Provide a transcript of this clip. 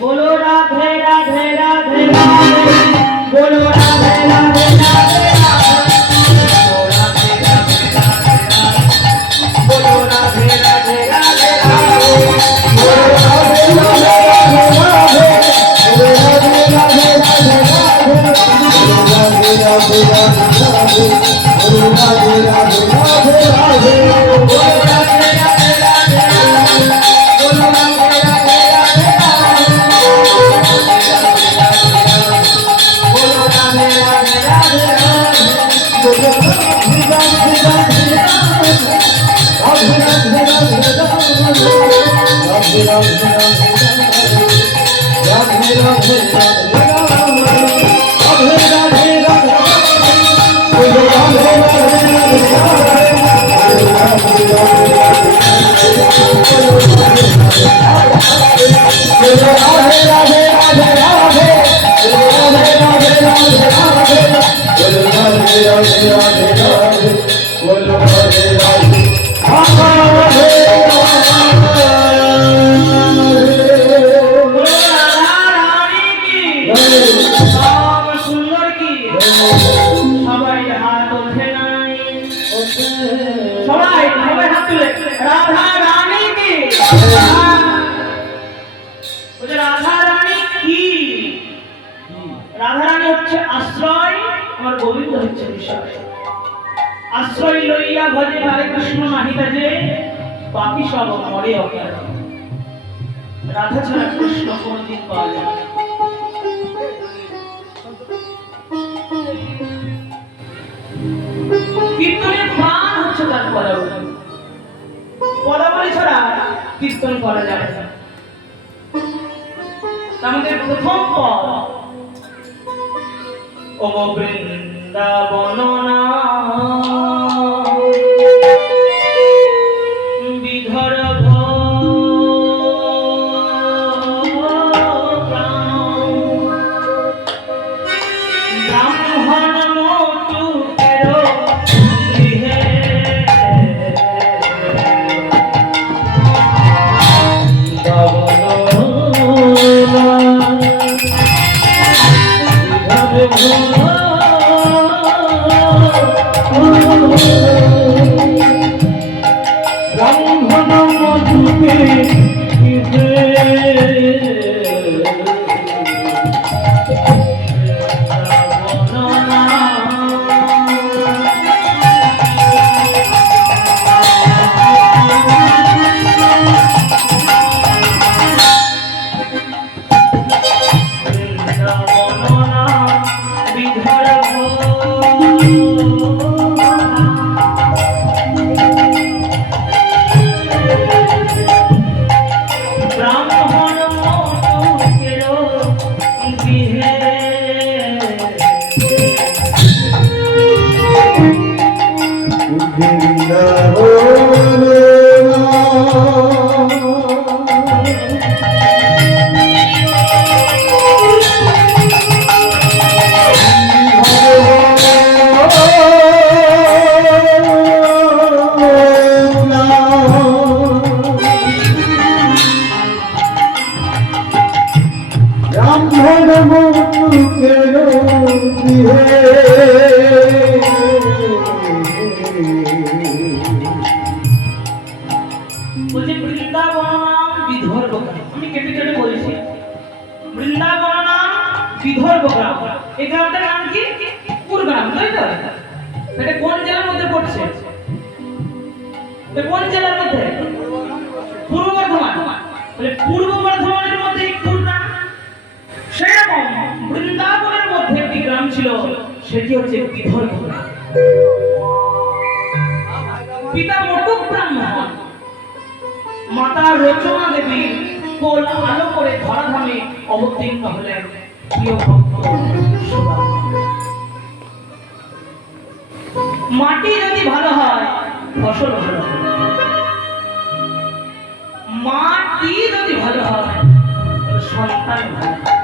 बोलो राधे राधे राधे राधे बोलो राधे राधे राधे बोलो राधे राधे राधे बोलो राधे राधे आश्रय लइया भजे हरे कृष्ण नाहिता जे बाकी सब मरे अज्ञान राधा छाड़ा कृष्ण कोनदिन पाওয়া যায় না কীর্তনের প্রাণ হচ্ছে তার পদাবলী পদাবলী ছাড়া কীর্তন করা যায় না আমাদের প্রথম পদ ও বৃন্দাবন না पूर्व बर्धमान বৃন্দাবনের মধ্যে একটি গ্রাম ছিল, সেটি হচ্ছে বিদর্ভ। পিতা মটক ব্রাহ্মণ, মাতা রচনা দেবী কোল আলো করে ধরাধামে অবতীর্ণ হলেন প্রিয় ভক্ত সুদামা। মাটি যদি ভালো হয় ফসল ভালো হয়, মাটি যদি ভালো হয় সন্তান ভালো হয়।